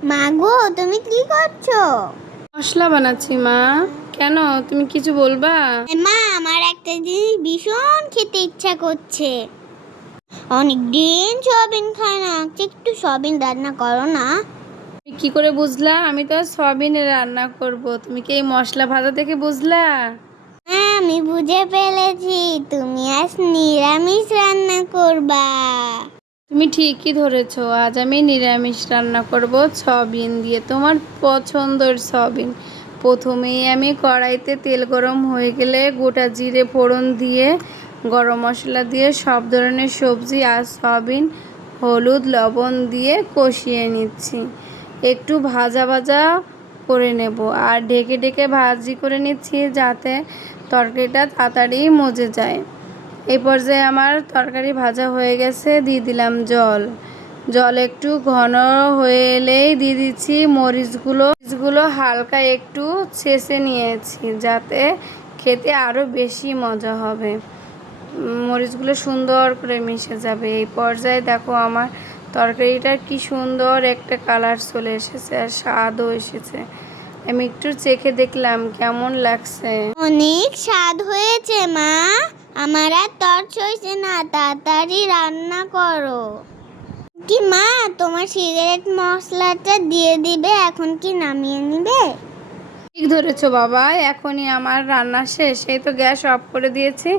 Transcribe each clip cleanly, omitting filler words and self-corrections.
মা গো, তুমি কি করছো? মশলা বানাচ্ছি মা। কেন, তুমি কিছু বলবা? মা, আমার একটা জিনিস ভীষণ খেতে ইচ্ছা করছে। অনেক দিন সয়াবিন খাই না, একটু সয়াবিন রান্না করো না। তুমি কি করে বুঝলা আমি তো আজ সয়াবিনের রান্না করব? তুমি কি এই মশলা ভাজা দেখে বুঝলা? হ্যাঁ, আমি বুঝে ফেলেছি, তুমি আজ নিরামিষ রান্না করবা। তুমি ঠিকই ধরেছো, আজ আমি নিরামিষ রান্না করব সয়াবিন দিয়ে, তোমার পছন্দের সয়াবিন। প্রথমেই আমি কড়াইতে তেল গরম হয়ে গেলে গোটা জিরে ফোড়ন দিয়ে গরম মশলা দিয়ে সব ধরনের সবজি আর সয়াবিন হলুদ লবণ দিয়ে কষিয়ে নিচ্ছি। একটু ভাজা ভাজা করে নেব আর ঢেকে ঢেকে ভাজি করে নিচ্ছি যাতে তরকারিটা তাড়াতাড়ি মজে যায়। এই পর্যায়ে আমার তরকারি ভাজা হয়ে গেছে, দিয়ে দিলাম জল। জল একটু ঘন হয়ে এলেই দিয়ে দিচ্ছি মরিচগুলো হালকা একটু ছেঁচে নিয়েছি যাতে খেতে আরও বেশি মজা হবে। মরিচগুলো সুন্দর করে মিশে যাবে। এই পর্যায়ে দেখো আমার তরকারিটার কি সুন্দর একটা কালার চলে এসেছে আর স্বাদও এসেছে। আমি একটু চেখে দেখলাম কেমন লাগছে। অনেক স্বাদ হয়েছে মা, আমার আর তর্স হয়েছে না, তাড়াতাড়ি রান্না করো। কি মা, তোমার সিগারেট মশলাটা দিয়ে দিবে, এখন কি নামিয়ে নিবে? ঠিক ধরেছো বাবা, এখনই আমার রান্না শেষ, এই তো গ্যাস অফ করে দিয়েছি,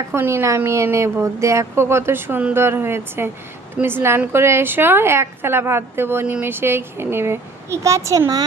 এখনই নামিয়ে নেব। দেখো কত সুন্দর হয়েছে। তুমি স্নান করে এসো, এক থালা ভাত দেবো, নিমেষেই খেয়ে নেবে। ঠিক আছে মা।